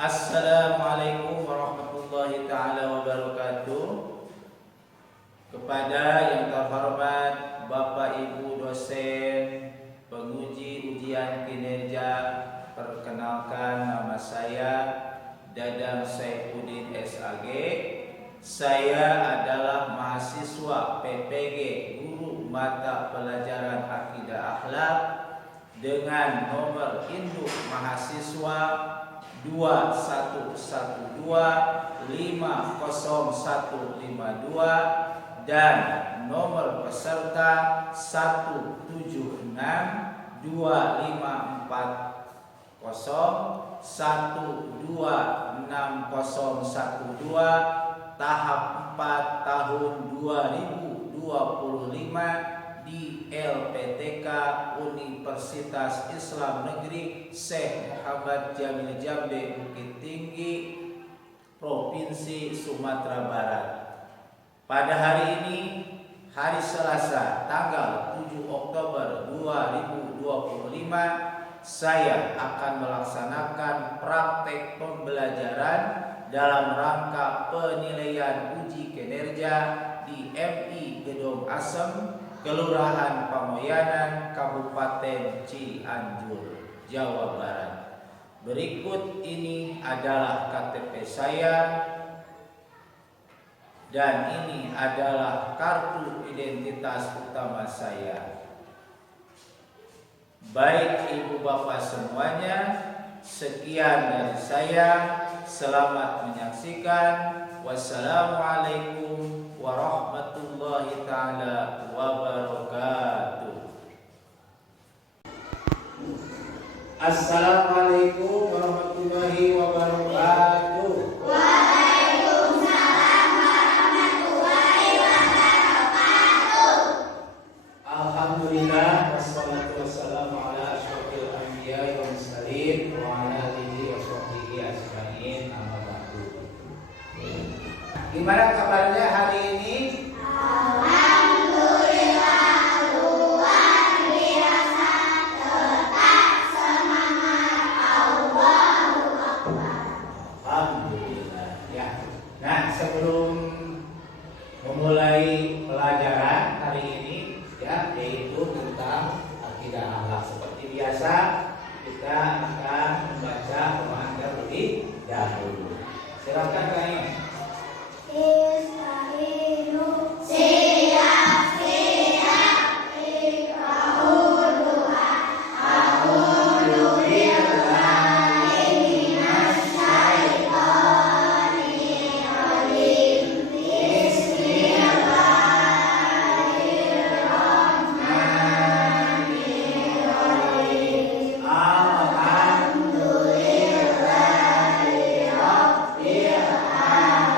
Assalamualaikum warahmatullahi ta'ala wabarakatuh. Kepada yang terhormat Bapak Ibu dosen penguji ujian kinerja, perkenalkan nama saya Dadang Saifuddin SAG. Saya adalah mahasiswa PPG Guru Mata Pelajaran Akidah Akhlak dengan nomor induk mahasiswa 2112505152 dan nomor peserta 176-254-126-012 tahap 4 tahun 2025 di LPTK Universitas Islam Negeri Syekh Muhammad Jamil Jambe Bukit Tinggi, Provinsi Sumatera Barat. Pada hari ini, hari Selasa, tanggal 7 Oktober 2025, saya akan melaksanakan praktek pembelajaran dalam rangka penilaian uji kinerja di MI Gedong Asem, Kelurahan Pamoyanan, Kabupaten Cianjur, Jawa Barat. Berikut ini adalah KTP saya dan ini adalah kartu identitas utama saya. Baik Ibu Bapak semuanya, sekian dari saya. Selamat menyaksikan. Wassalamualaikum warahmatullahi ta'ala wabarakatuh. Assalamualaikum warahmatullahi wabarakatuh. Waalaikumsalam warahmatullahi wabarakatuh. Alhamdulillah, wassalatu wassalamu ala asyrofil anbiya'i wal mursalin wa ala alihi wa sahbihi ajma'in, amma ba'du. Gimana kabarnya hari ini? Alhamdulillah, luar biasa, tetap semangat, Allahu Akbar. Alhamdulillah ya. Nah, sebelum memulai pelajaran hari ini ya, yaitu tentang akidah akhlak, seperti biasa kita akan membaca Quran terlebih dahulu. Silakan Kak Iman. Ista'inu, siap, ikra'u du'a, a'udzu billahi minasy syaithanir rajim. Bismillahirrahmanirrahim. Alhamdulillahi rabbil alamin.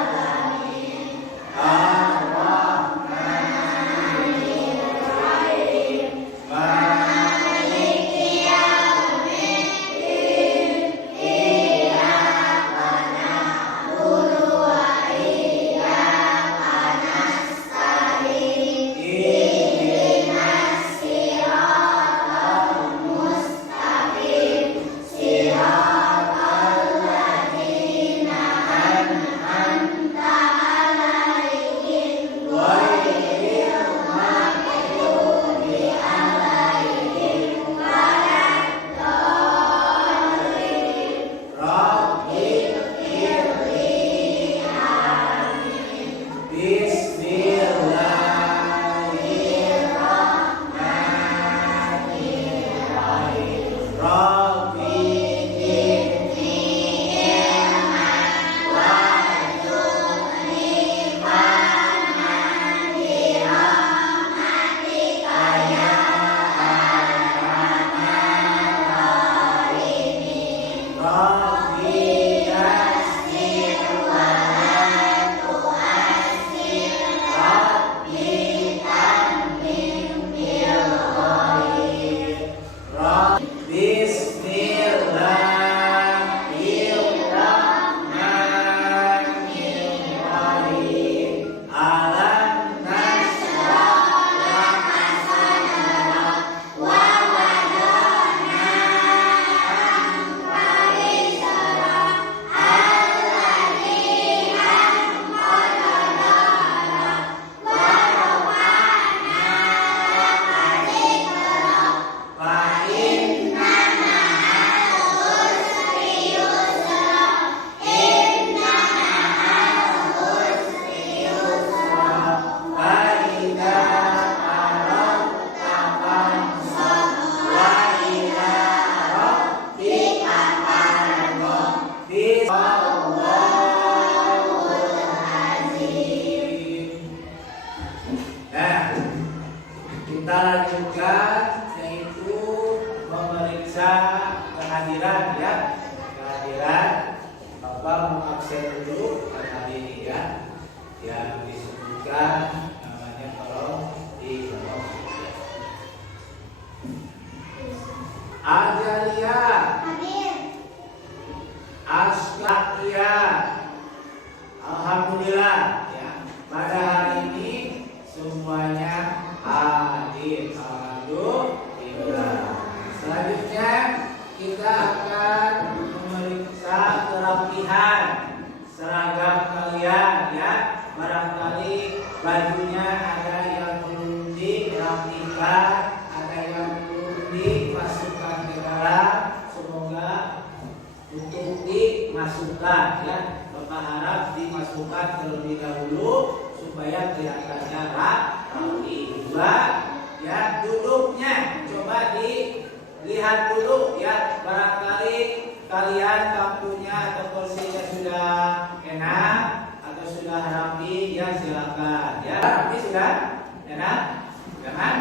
Nah, kita lanjutkan yaitu memeriksa kehadiran ya. Kehadiran Bapak mengabsen dulu hadirin ya. Yang disebutkan namanya tolong dijawab. Ajalia, Hadir. Askakia, alhamdulillah ya. Pada hari ini semuanya hadir. Alhamdulillah. Selanjutnya kita akan memeriksa kerapihan seragam kalian ya. Barangkali bajunya ada yang belum dirapikan, ada yang belum dimasukkan ke dalam. Semoga untuk dimasukkan ya. Bapak harap dimasukkan terlebih dahulu supaya kelihatannya rapi. Dua ya, duduknya coba dilihat dulu ya. Barangkali kalian bangkunya atau kursinya sudah enak atau sudah rapi ya, silakan ya. Rapi sudah enak, jangan.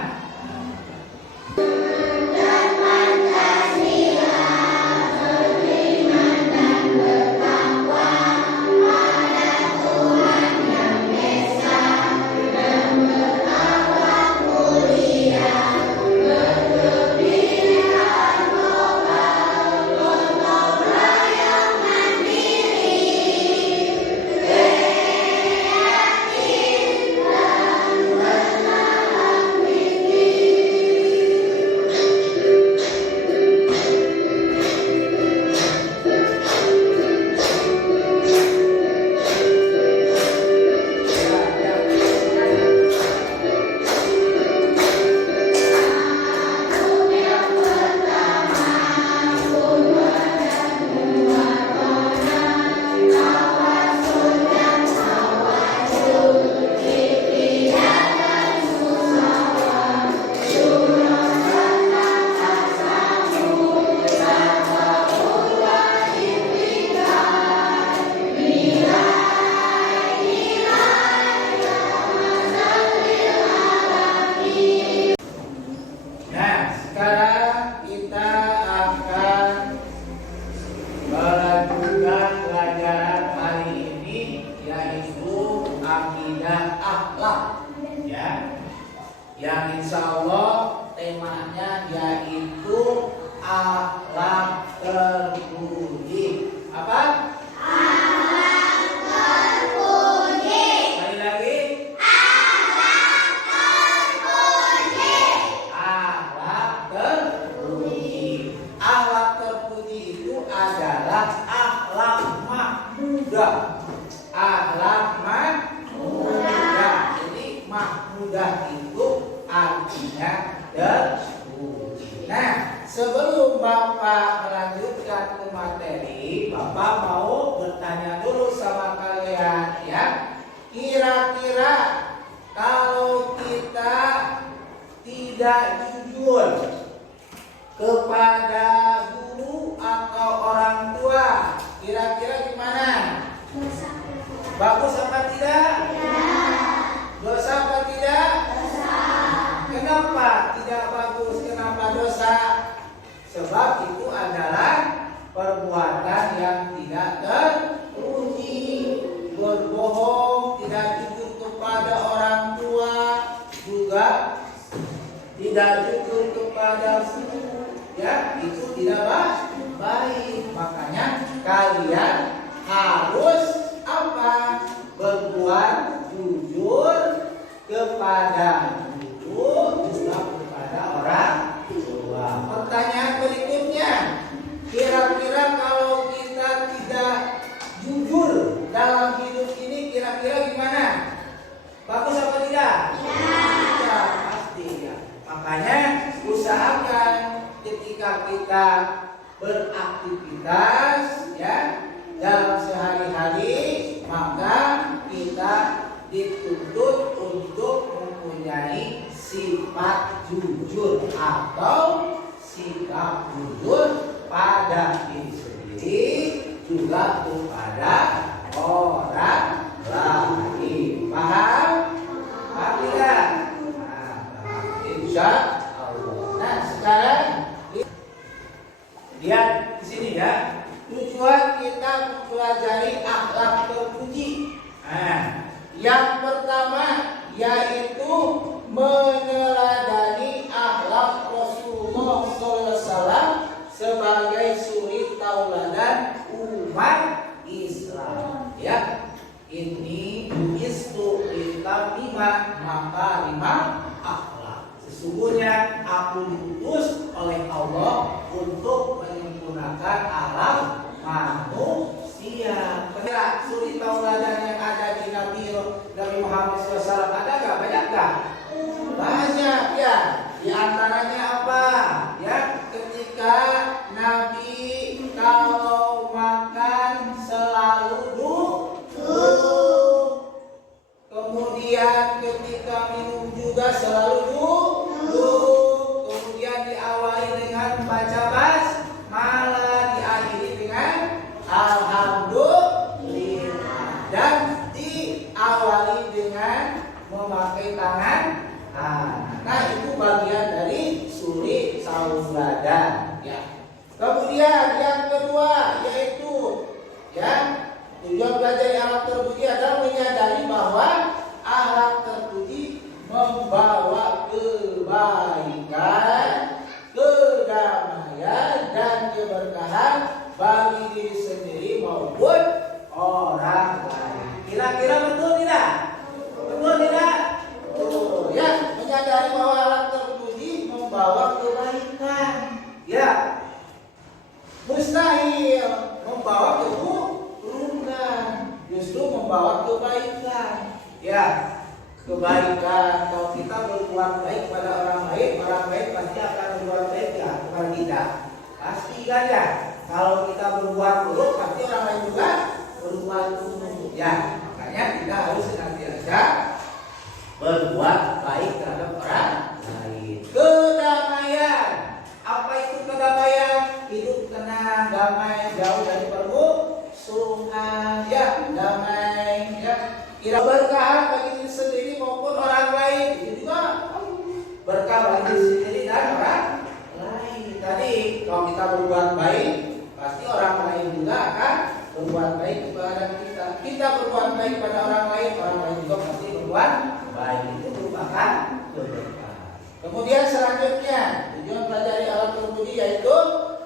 Sekarang kita akan melanjutkan pelajaran hari ini yaitu akidah akhlak ya. Yang insya Allah temanya yaitu akhlak terpuji. Apa? Akhlak terpuji. Sekali lagi. Akhlak terpuji itu adalah akhlak mahmudah. Akhlak mahmudah. Jadi mahmudah itu artinya terpuji. Nah, sebelum Bapak melanjutkan ke materi, Bapak mau bertanya dulu sama kalian ya. Kira-kira kalau kita tidak jujur kepada guru atau orang tua, kira-kira gimana? Bagus apa tidak? Dosa apa tidak? Kenapa tidak bagus? Kenapa dosa? Sebab itu adalah perbuatan yang tidak terpuji. Berbohong, tidak jujur kepada orang tua, juga tidak jujur kepada guru, ya itu tidak baik. Makanya kalian harus apa? Berbuat jujur kepada guru, juga kepada orang tua. Pertanyaan berikutnya, kira-kira kalau kita tidak jujur dalam hidup ini, kira-kira gimana? Bagus apa tidak? Ya, pasti ya. Makanya terpuji. Nah, yang pertama yaitu meneladani akhlak Rasulullah SAW sebagai suri tauladan umat Islam. Ya, ini istu lima maka lima akhlak. Sesungguhnya aku diutus oleh Allah untuk menyempurnakan alam manusia. Kira suri tauladan yang ada di Nabi Muhammad SAW ada nggak? Banyak nggak? Banyak ya. Di antaranya apa? Ya, ketika Nabi kalau makan selalu duduk. Kemudian ketika minum juga selalu duduk. Kemudian diawali dengan baca basmalah, diakhiri dengan alhamdulillah, dan diawali dengan memakai tangan. Nah, itu bagian dari suri tauladan. Ya. Kemudian yang kedua yaitu ya, tujuan belajar akhlak terpuji adalah menyadari bahwa akhlak terpuji membawa kebaikan, kedamaian, dan keberkahan bagi diri sendiri maupun orang lain. Kira-kira betul tidak? Betul tidak? Betul. Ya, menyadari bahwa akhlak terpuji membawa kebaikan. Ya, mustahil membawa keburukan, justru membawa kebaikan. Ya, kebaikan. Kalau kita berbuat baik pada orang lain pasti akan berbuat baik ya, bukan kita. Pasti kan ya. Kalau kita berbuat buruk, pasti orang lain juga berbuat buruk. Ya, makanya kita harus senantiasa berbuat baik terhadap orang lain. Kedamaian. Apa itu kedamaian? Hidup tenang, damai, jauh dari permusuhan. Ya, damai. Ya, kira berkah bagi diri sendiri maupun orang lain. Itu juga berkah bagi diri sendiri dan orang lain. Tadi kalau kita berbuat baik, pasti orang lain juga akan berbuat baik kepada kita. Kita berbuat baik pada orang lain juga pasti berbuat baik. Itu merupakan keberkahan. Kemudian selanjutnya tujuan pelajari akhlak terpuji yaitu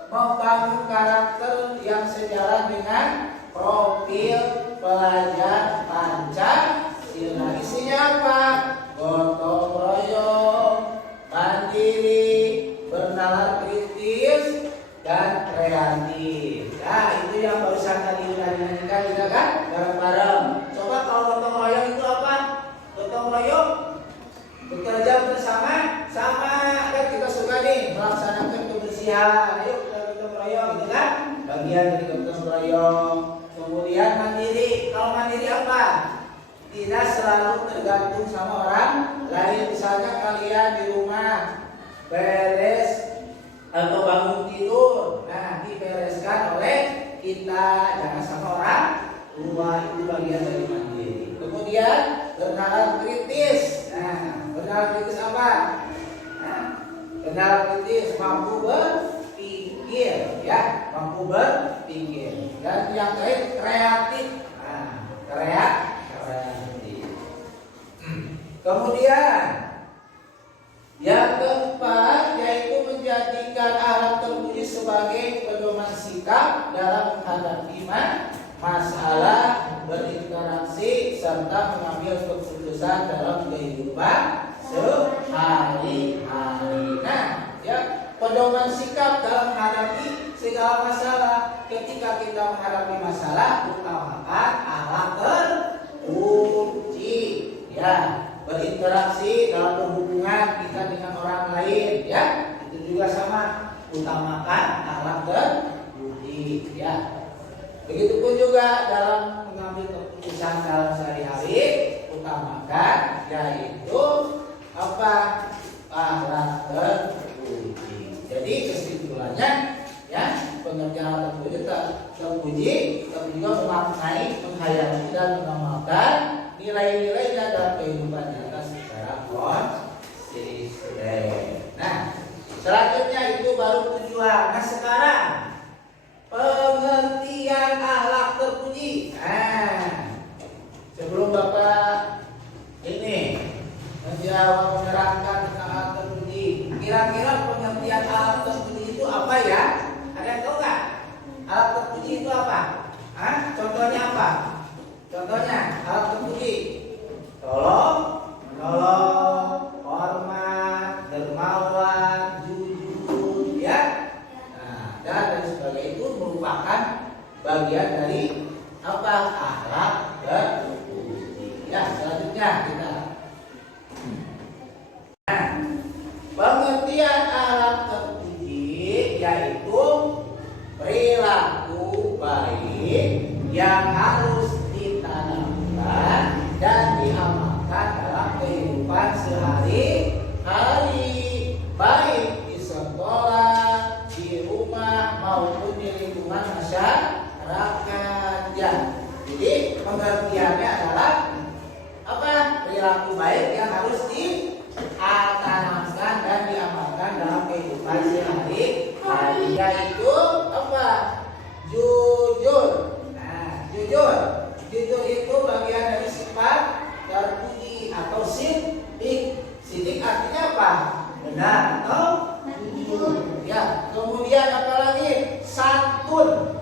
membangun karakter yang sejalan dengan profil pelajar Pancasila. Isinya apa? Gotong royong, mandiri, bernalar kritis, dan kreatif. Nah, itu yang barusan tadi dinyanyikan juga kan? Bareng-bareng. Coba kalau gotong royong itu apa? Gotong royong bekerja bersama, sama kan kita suka nih melaksanakan kebersihan. Ayo kita gotong royong, gitu kan? Bagian dari gotong royong. Kemudian mandiri. Kalau mandiri apa? Tidak selalu tergantung sama orang lain. Misalnya kalian di rumah beres atau bangun tidur, nah dibereskan oleh kita, jangan sama orang tua. Itu bagian dari mandiri. Kemudian bernalar kritis. Nah, bernalar kritis apa? Nah, bernalar kritis mampu berpikir, ya, mampu berpikir. Dan yang terakhir kreatif. Nah, kreatif. Kemudian yang keempat yaitu menjadikan akhlak terpuji sebagai pedoman sikap dalam menghadapi masalah, berinteraksi, serta mengambil keputusan dalam kehidupan sehari-hari. Nah, ya, pedoman sikap dalam menghadapi segala masalah. Ketika kita menghadapi masalah, utamakan akhlak terpuji. Ya, berinteraksi dalam berhubungan kita dengan orang lain, ya, itu juga sama, utamakan akhlak terpuji. Ya, begitupun juga dalam mengambil keputusan dalam sehari-hari, utamakan yaitu apa? Akhlak terpuji. Jadi kesimpulannya, ya, pengerjaan terpuji tapi juga memaknai, menghayati dan mengamalkan nilai-nilainya dalam kehidupan kita secara konsisten. Nah, selanjutnya itu baru tujuan. Nah, sekarang pengertian akhlak terpuji. Nah, apa? Contohnya hal terpuji, tolong, menolong, hormat, dermawan, jujur, ya. Nah, dan sebagainya itu merupakan bagian dari apa? Akhlak terpuji. Ya, selanjutnya kita. Nah, pengertian akhlak terpuji yaitu perilaku baik yang harus ditanamkan dan diamalkan dalam kehidupan sehari-hari, baik di sekolah, di rumah maupun di lingkungan masyarakat. Ya, jadi pengertiannya adalah apa? Perilaku baik yang harus ditanamkan dan diamalkan dalam kehidupan sehari-hari, yaitu apa? Jujur. Nah, jujur itu bagian dari sifat terpuji atau sidik. Sidik artinya apa? Benar atau jujur. Ya, kemudian apalagi? Santun.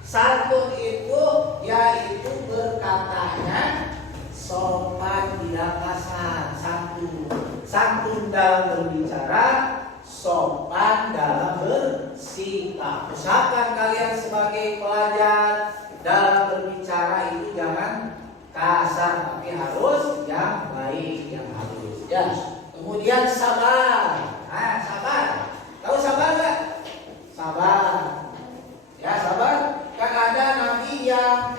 Santun itu yaitu berkatanya sopan tidak kasar. Santun dalam berbicara, sopan dalam bersikap. Usahakan kalian sebagai pelajar dalam berbicara itu jangan kasar, tapi harus yang baik, yang halus. Ya. Kemudian sabar. Nah, sabar. Tahu sabar nggak? Sabar. Ya, sabar. Kan ada nabi yang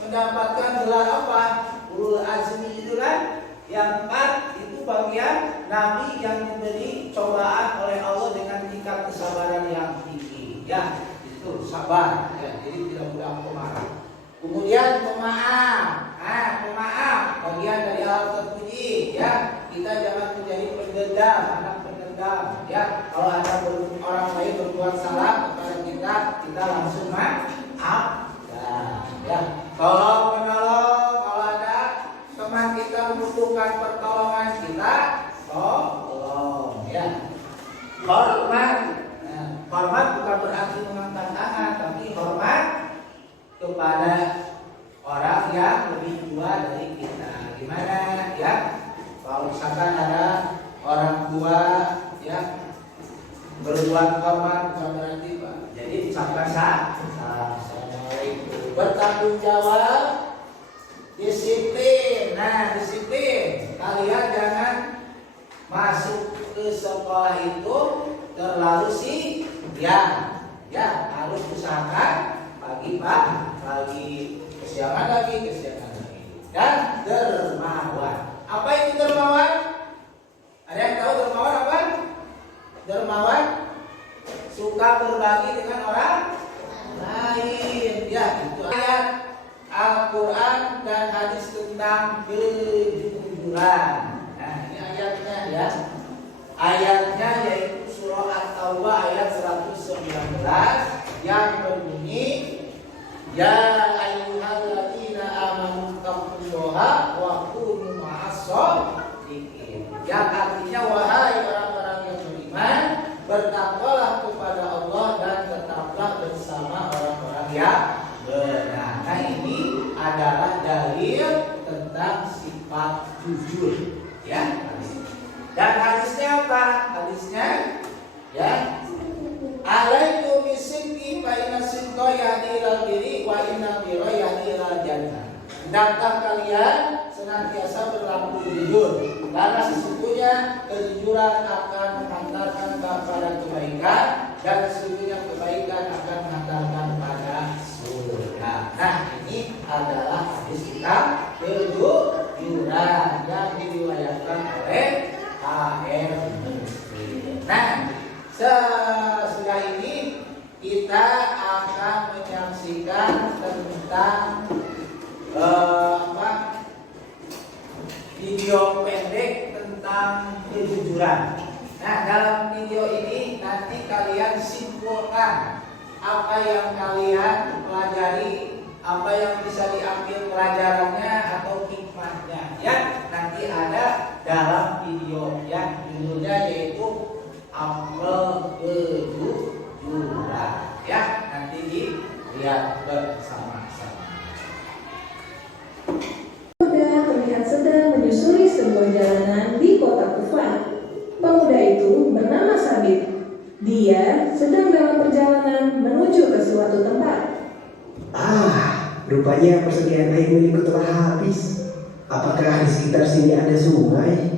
mendapatkan gelar apa? Ulul azmi itu kan. Yang 4 itu bagian nabi yang diberi cobaan oleh Allah dengan tingkat kesabaran yang tinggi. Ya, itu sabar. Ya, jadi tidak mudah pemarah. Kemudian pemaaf. Nah, pemaaf bagian dari hal terpuji. Ya, kita jangan menjadi pendendam, anak pendendam. Ya, kalau ada orang lain berbuat salah kepada kita langsung maaf. Ya, tolong menolong. Kalau ada teman kita membutuhkan pertolongan kita, tolong. Ya, hormat. Nah, hormat bukan berarti mengangkat tangan, tapi hormat kepada orang yang lebih tua dari kita. Gimana? Ya, kalau misalkan ada orang tua, ya, berbuat hormat bukan berarti Pak. Jadi ucapkan assalamualaikum. Bertanggung jawab, disiplin. Nah, disiplin. Kalian jangan masuk ke sekolah itu terlalu siang. Ya, harus usahakan pagi kesiangan lagi. Dan dermawan. Apa itu dermawan? Ada yang tahu dermawan apa? Dermawan suka berbagi dengan orang lain. Ya, itu ayat Al-Quran dan hadis tentang kejujuran. Nah, ini ayatnya ya. Ayatnya yaitu surah At-Taubah ayat 119 yang berbunyi, ya ayyuhalladzina amanu taqullaha wa kunu ma'as-shodiqin. Yang artinya wahai orang-orang yang beriman, bertakwalah kepada Allah dan tetaplah bersama orang-orang yang benar. Nah, ini adalah dalil tentang sifat jujur, ya. Dan hadisnya apa? Hadisnya, ya, alaikum bisidqi fa inna sidqa yahdi ilal birri wa inna birra yahdi ilal jannah. Hendaklah kalian senantiasa berlaku jujur, karena sesungguhnya kejujuran akan menghantarkan kepada kebaikan dan sesungguhnya kebaikan akan menghantarkan pada surga. Nah, ini adalah hadis tentang kejujuran yang diriwayatkan oleh HR Muslim. Nah, sesudah ini kita akan menyaksikan tentang video pendek tentang kejujuran. Nah, dalam video ini nanti kalian simpulkan apa yang kalian pelajari, apa yang bisa diambil pelajarannya atau hikmahnya. Ya, nanti ada dalam video yang judulnya yaitu apel kejujuran. Ya, nanti dilihat bersama-sama. Rupanya persediaan air milikku telah habis. Apakah di sekitar sini ada sungai?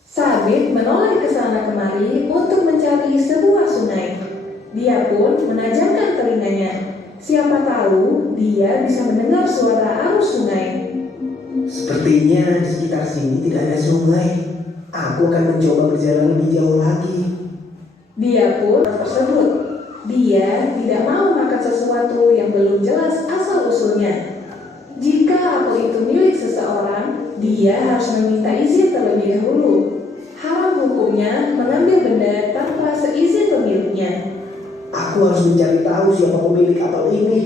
Sabit menoleh ke sana kemari untuk mencari sebuah sungai. Dia pun menajamkan telinganya. Siapa tahu dia bisa mendengar suara arus sungai. Sepertinya di sekitar sini tidak ada sungai. Aku akan mencoba berjalan lebih jauh lagi. Dia pun tersebut. Dia tidak mau makan sesuatu yang belum jelas asal-usulnya. Jika apel itu milik seseorang, dia harus meminta izin terlebih dahulu. Haram hukumnya mengambil benda tanpa seizin pemiliknya. Aku harus mencari tahu siapa pemilik apel ini.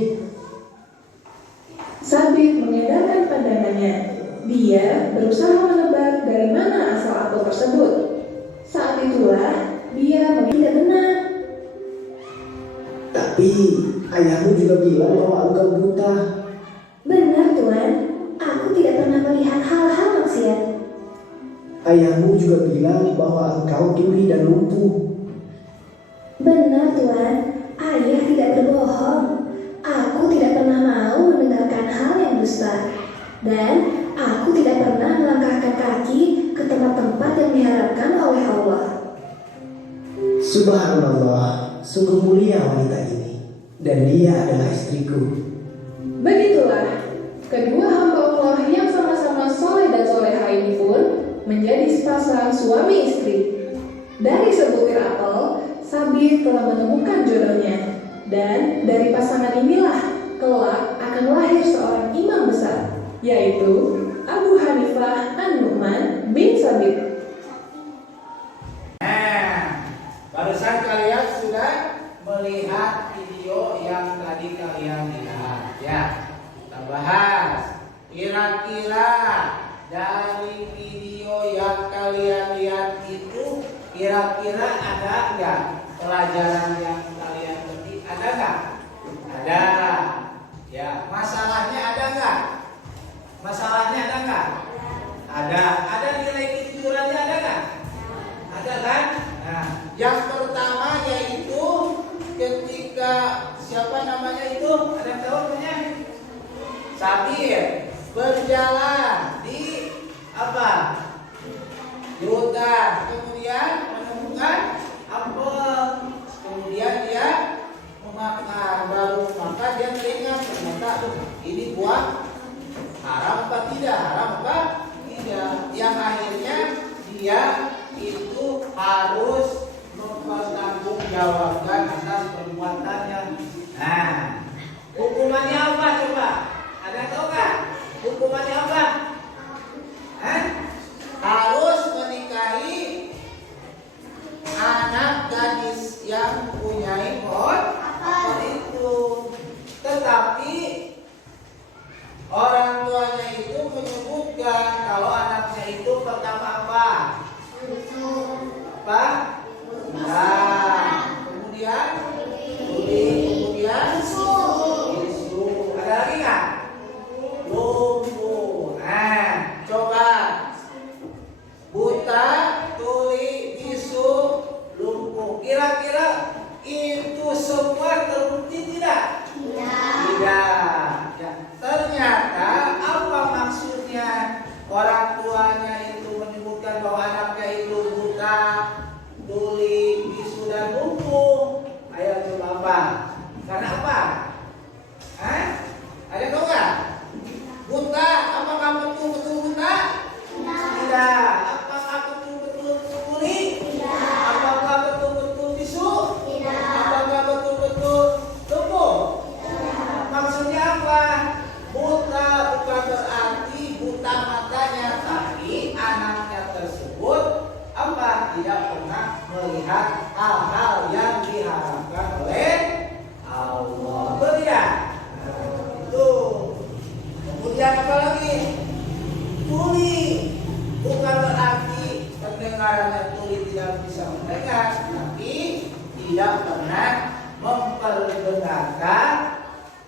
Sabit mengedarkan pandangannya. Dia berusaha menebak dari mana asal apel tersebut. Saat itulah dia tidak benar. Tapi ayahmu juga bilang bahwa engkau buta. Benar, Tuan. Aku tidak pernah melihat hal-hal maksiat. Ayahmu juga bilang bahwa engkau tuli dan lumpuh. Benar, Tuan. Ayah tidak berbohong. Aku tidak pernah mau mendengarkan hal yang dusta. Dan aku tidak pernah melangkahkan kaki ke tempat-tempat yang diharapkan oleh Allah. Subhanallah, sungguh mulia wanita ini. Dan dia adalah istriku. Begitulah, kedua hamba Allah yang sama-sama soleh dan soleha ini pun menjadi sepasang suami istri. Dari sebutir apel, Sabit telah menemukan jodohnya. Dan dari pasangan inilah kelak akan lahir seorang imam besar, yaitu Abu Hanifah An-Nu'man bin Sabit. Nah, barusan kalian sudah melihat video yang tadi kalian lihat, ya. Kita bahas. Kira-kira dari video yang kalian lihat itu, kira-kira ada nggak pelajaran yang kalian petik? Ada nggak? Ada. Ya, masalahnya ada nggak? Masalahnya ada nggak? Ada. Ada nilai kejujurannya ada nggak? Ada kan? Nah, yang pertama yaitu ketika siapa namanya itu? Ada yang tahu namanya? Sabir berjalan di apa? Di hutan. Kemudian menemukan apel. Kemudian dia memakan. Baru makan dia teringat ternyata ini buah haram apa tidak? Haram apa tidak? Yang akhirnya dia itu harus mempertanggungjawabkan atas perbuatannya. Nah, hukumannya apa coba? Ada yang tahu nggak? Hukumannya apa? Harus menikahi anak gadis yang mempunyai pohon apel itu. Tetapi orang tuanya itu menyebutkan kalau anaknya itu pertama apa? Apa? Nah, kemudian tuli, kemudian bisu. Ada lagi nggak? Lumpuh. Nah, coba buta, tuli, bisu, lumpuh. Kira-kira itu semua terbukti tidak? Tidak. Ya, ternyata apa maksudnya orang tuanya itu menyebutkan bahwa anaknya itu buta, tuli, bisu dan lumpuh? Ayo coba apa? Karena apa? Ada tahu nggak? Buta, apakah betul-betul buta? Tidak. Apakah betul-betul tuli? Tidak. Apakah betul-betul bisu? Tidak. Apakah betul-betul lumpuh? Maksudnya apa? Buta bukan berarti buta matanya, tapi anaknya tersebut apa? Tidak pernah melihat hal-hal yang diharapkan oleh Allah. Betul tidak? Itu. Kemudian apa lagi? Tuli bukan berarti pendengarannya tuli tidak bisa mendengar, tapi tidak pernah memperdengarkan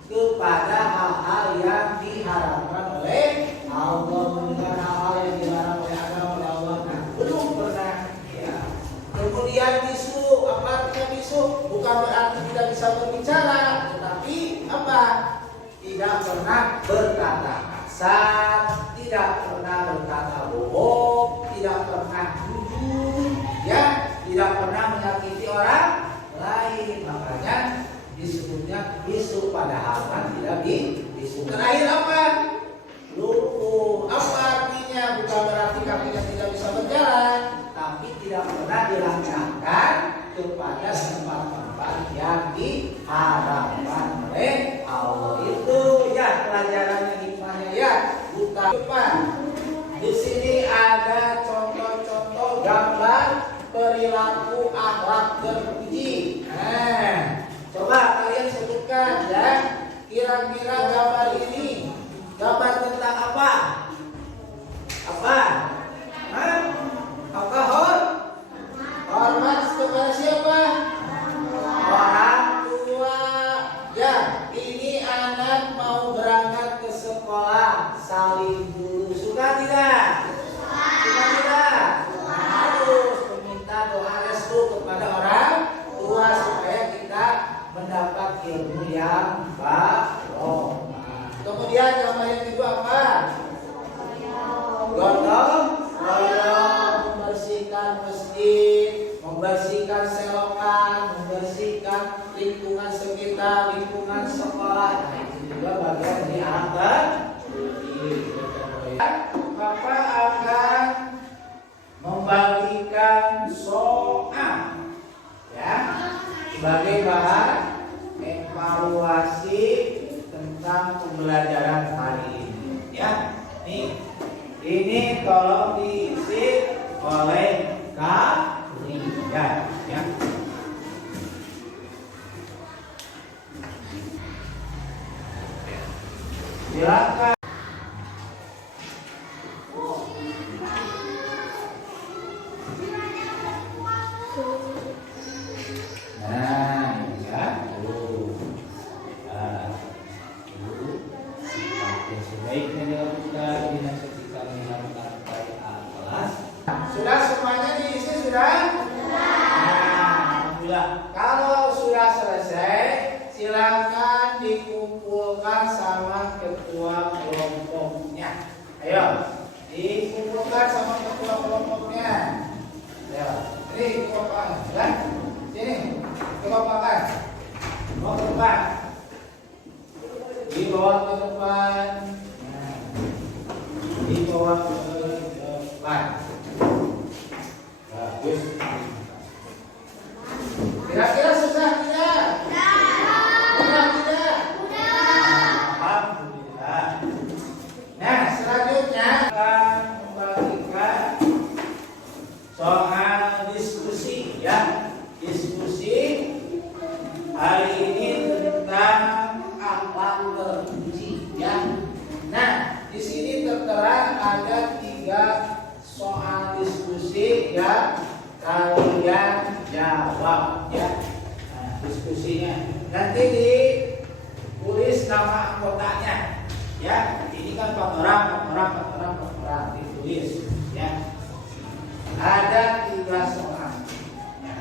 kepada hal-hal yang diharapkan oleh Allah, mendengar hal-hal yang dilarang oleh agama oleh Allah. Nah, belum pernah. Ya. Kemudian bisu, apa artinya bisu? Bukan berarti tidak bisa berbicara, tetapi apa? Tidak pernah berkata kasar, tidak pernah berkata bohong, tidak pernah jujur, ya, tidak pernah menyakiti orang lain. Makanya disebutnya bisu, padahal kan tidak bisu. Terakhir apa? Lumpuh. Apa artinya? Bukan berarti kakinya tidak bisa berjalan, tapi tidak pernah dilangkahkan kepada tempat-tempat yang diharapkan oleh Allah. Itu ya pelajarannya, hikmahnya ya. Buta depan. Di sini ada contoh-contoh gambar perilaku akhlak terpuji. Nah, coba kalian sebutkan ya. Kira-kira gambar ini gambar tentang apa? Apa? Hah? Apa hormat kepada siapa? Orang tua. Ya, ini anak mau berangkat ke sekolah, saling guru. Suka tidak? Suka tidak? Harus meminta doa restu kepada orang tua supaya kita mendapat ilmu yang barokah. Kemudian gambar yang kedua apa? Gotong royong, membersihkan masjid, membersihkan selokan, membersihkan lingkungan sekitar, lingkungan sekolah. Nah, itu juga bagian dari akhlak. Bapak akan membagikan soal, ya, sebagai bahan evaluasi tentang pembelajaran hari ini. Ya, ini tolong diisi oleh kami, ya. Silakan. Nah, ini ya. Sebaiknya dilakukan dengan ketika mengharapkan kelas. Sudah semuanya diisi sudah? Alhamdulillah. Kalau sudah selesai, silakan dikumpulkan sama ketua kelompoknya. Ayo, dikumpulkan sama ketua kelompoknya. Ayo, ini kelompoknya, ya. Sini, kelompokkan. Mau ke depan. Dibawa ke depan. Nah, dibawa ke depan. Bagus. Kira-kira susah tidak? Mudah tidak? Alhamdulillah. Nah, selanjutnya akan membagikan soal diskusi, ya. Diskusi hari ini tentang akhlak terpuji, ya. Nah, di sini tertera ada 3 soal diskusi yang kalian jawab, ya. Nah, diskusinya nanti ditulis nama anggotanya, ya. Ini kan 4 orang ditulis, ya. Ada 3 soal, ya.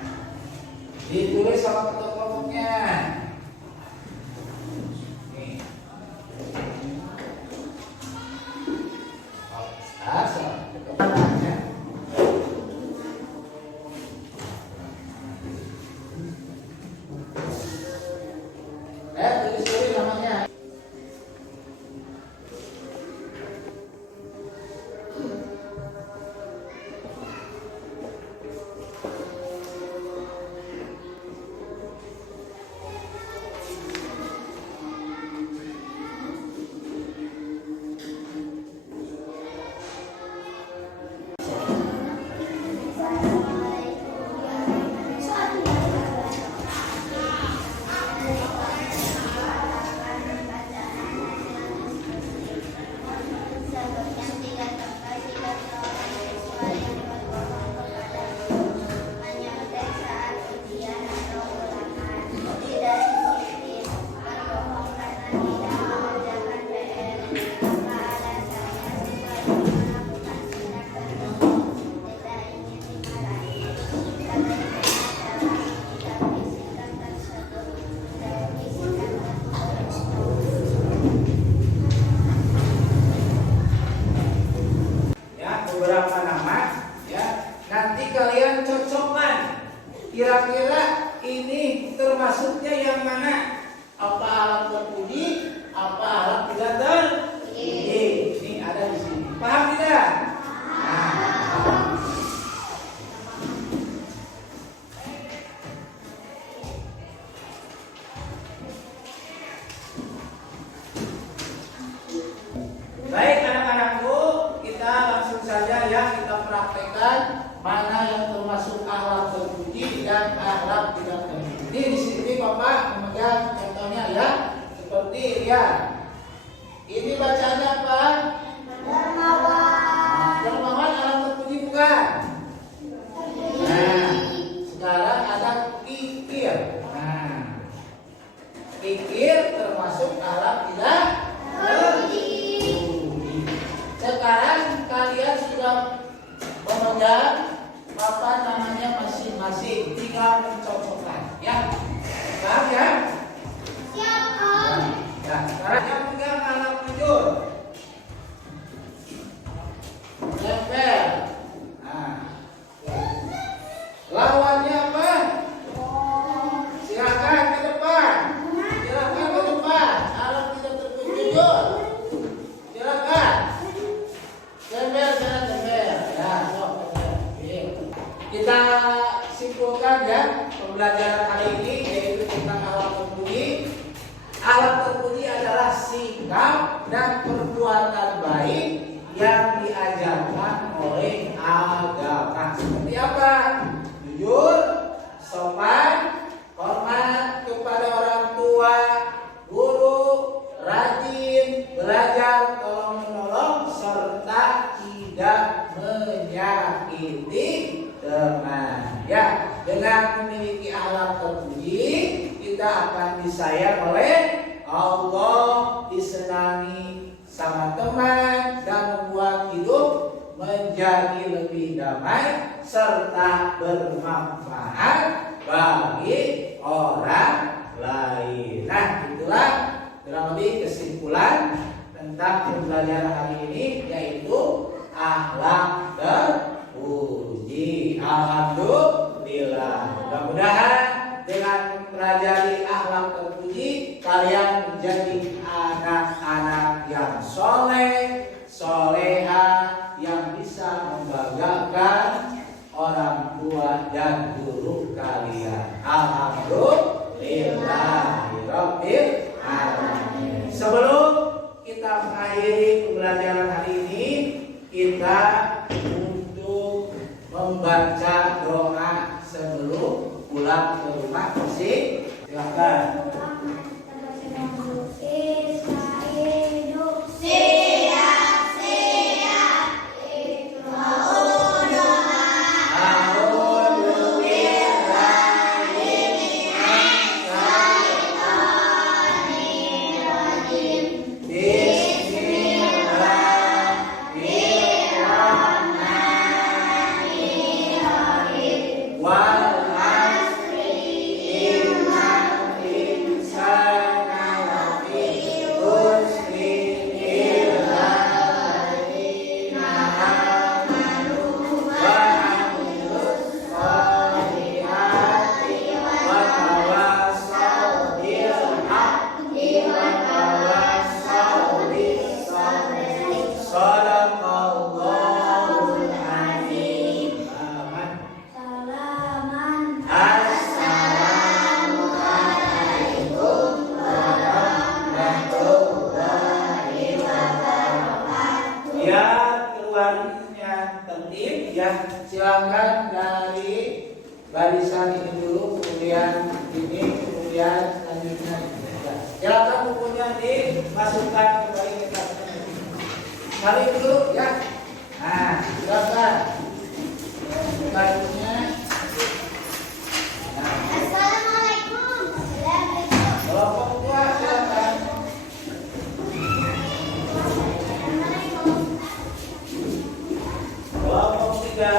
Ditulis sama ketua kelompoknya. Tulis namanya. menjelaskan mana yang termasuk akhlak terpuji dan akhlak tidak terpuji. Di sini Bapak memegang contohnya ya, seperti ya. Ini bacanya apa? Dermawan akhlak terpuji bukan? Nah, sekarang ada kikir. Nah, kikir termasuk akhlak tidak terpuji. Sekarang kalian sudah memegang apa namanya masing-masing, tinggal mencontohkan ya. Paham ya? Siap, Om. Ya, sekarang yang pegang alat jujur. Lempel. Nah. Lawannya apa? Silakan ke depan. Silakan ke depan. Alat tidak terjujur. Silakan. Lempel, jangan lempel. Ya, sok. Kita simpulkan ya pembelajaran hari ini, yaitu tentang alat terpuji. Alat terpuji adalah sikap dan perbuatan baik yang diajarkan oleh agama. Seperti apa? Jujur, sopan, hormat kepada orang tua, guru, rajin, belajar, tolong menolong, serta tidak menyakiti teman. Ya, dengan memiliki akhlak terpuji, kita akan disayang oleh Allah, disenangi sama teman, dan membuat hidup menjadi lebih damai serta bermanfaat bagi orang lain. Nah, itulah kurang lebih kesimpulan tentang pembelajaran hari ini, yaitu akhlak terpuji. Alhamdulillah. Mudah-mudahan dengan mempelajari akhlak terpuji, kalian menjadi anak-anak yang soleh, soleha, yang bisa membanggakan orang tua dan guru kalian. Alhamdulillahirabbil alamin. Sebelum kita mengakhiri pembelajaran hari ini, kita untuk membaca doa sebelum pulang ke rumah masing. Silakan. Silakan dari barisan ini dulu, kemudian ini, kemudian selanjutnya. Silakan bukunya dimasukkan kembali ke tas. Mari dulu ya. Nah, silakan. Bukunya. Nah. Assalamualaikum. Kelompok dua silakan. Kelompok tiga.